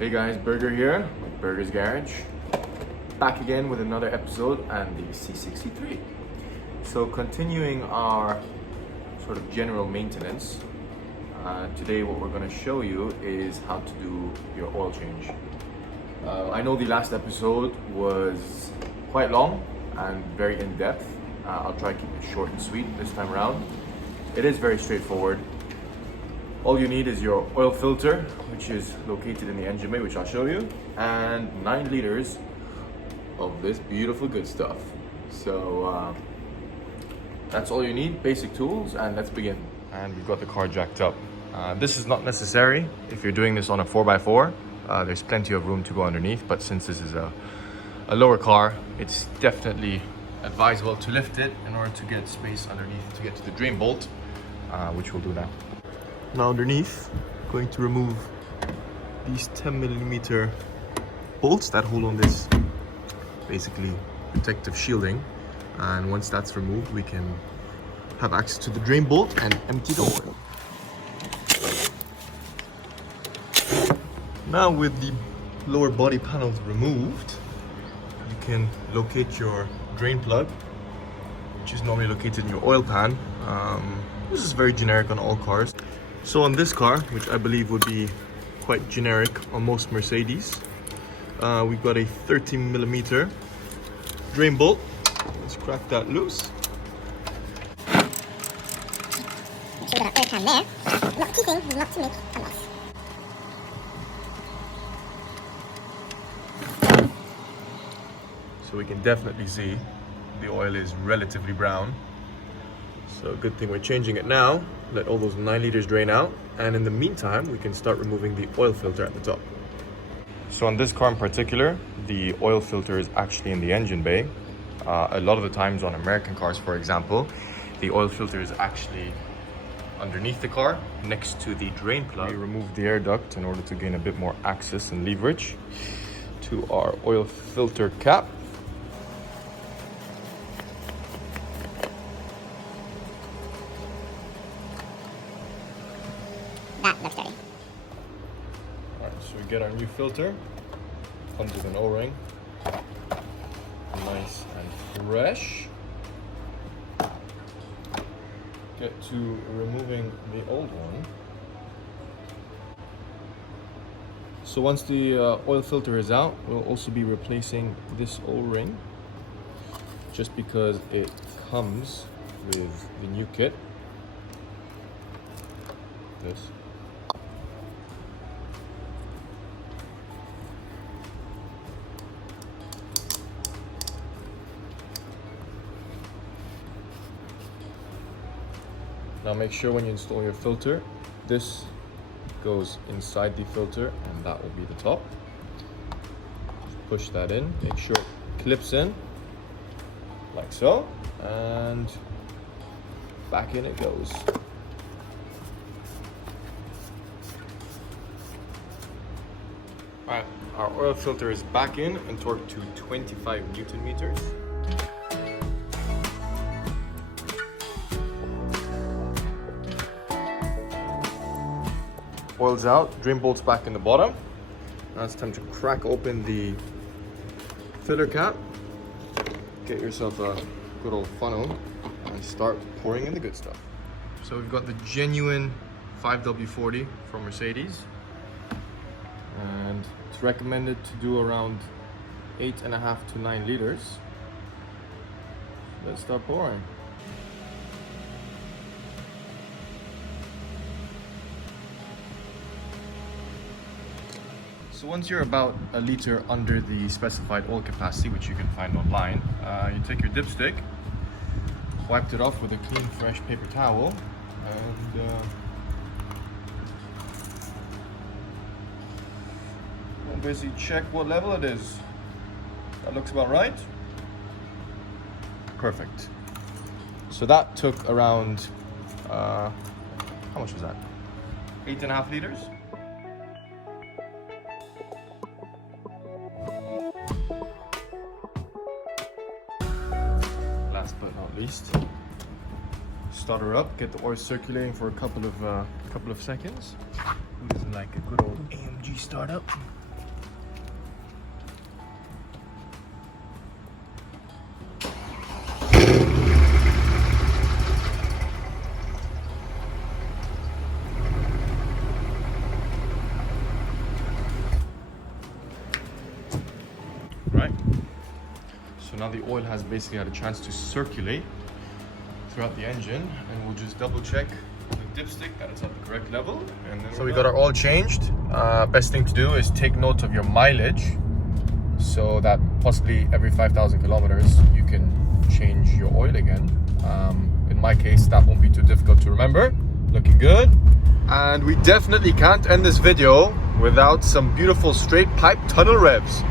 Hey guys, Burger here with Burger's Garage. Back again with another episode and the C63. So continuing our sort of general maintenance, today what we're going to show you is how to do your oil change. I know the last episode was quite long and very in-depth. I'll try to keep it short and sweet this time around. It is very straightforward. All you need is your oil filter, which is located in the engine bay, which I'll show you, and 9 liters of this beautiful good stuff. So that's all you need, basic tools, and let's begin. And we've got the car jacked up. This is not necessary if you're doing this on a 4x4. There's plenty of room to go underneath, but since this is a lower car, it's definitely advisable to lift it in order to get space underneath to get to the drain bolt, which we'll do now. Now underneath, going to remove these 10mm bolts that hold on this basically protective shielding, and once that's removed we can have access to the drain bolt and empty the oil. Now with the lower body panels removed, you can locate your drain plug, which is normally located in your oil pan. This is very generic on all cars. So on this car, which I believe would be quite generic on most Mercedes, we've got a 13mm drain bolt. Let's crack that loose. Make sure we got our air can there. Not key thing, not to make a mess. So we can definitely see the oil is relatively brown. So good thing we're changing it now. Let all those 9 liters drain out, and in the meantime we can start removing the oil filter at the top. So on this car in particular, the oil filter is actually in the engine bay. A lot of the times on American cars, for example, the oil filter is actually underneath the car next to the drain plug. We remove the air duct in order to gain a bit more access and leverage to our oil filter cap. That looks dirty. Alright, so we get our new filter. Comes with an O-ring. Nice and fresh. Get to removing the old one. So once the oil filter is out, we'll also be replacing this O-ring, just because it comes with the new kit. This. Now make sure when you install your filter, this goes inside the filter and that will be the top. Just push that in, make sure it clips in, like so, and back in it goes. Alright, our oil filter is back in and torqued to 25 Newton meters. Oil's out, drain bolt's back in the bottom. Now it's time to crack open the filler cap. Get yourself a good old funnel and start pouring in the good stuff. So we've got the genuine 5W40 from Mercedes. And it's recommended to do around 8.5 to 9 liters. Let's start pouring. So once you're about a liter under the specified oil capacity, which you can find online, you take your dipstick, wipe it off with a clean, fresh paper towel, and basically check what level it is. That looks about right. Perfect. So that took around, how much was that? 8.5 liters? Last but not least, start her up, get the oil circulating for a couple of seconds. Who doesn't like a good old AMG startup? now the oil has basically had a chance to circulate throughout the engine, and we'll just double check the dipstick that it's at the correct level. And then so we got our oil changed. Best thing to do is take note of your mileage, so that possibly every 5,000 kilometers you can change your oil again. In my case, that won't be too difficult to remember. Looking good. And we definitely can't end this video without some beautiful straight pipe tunnel revs.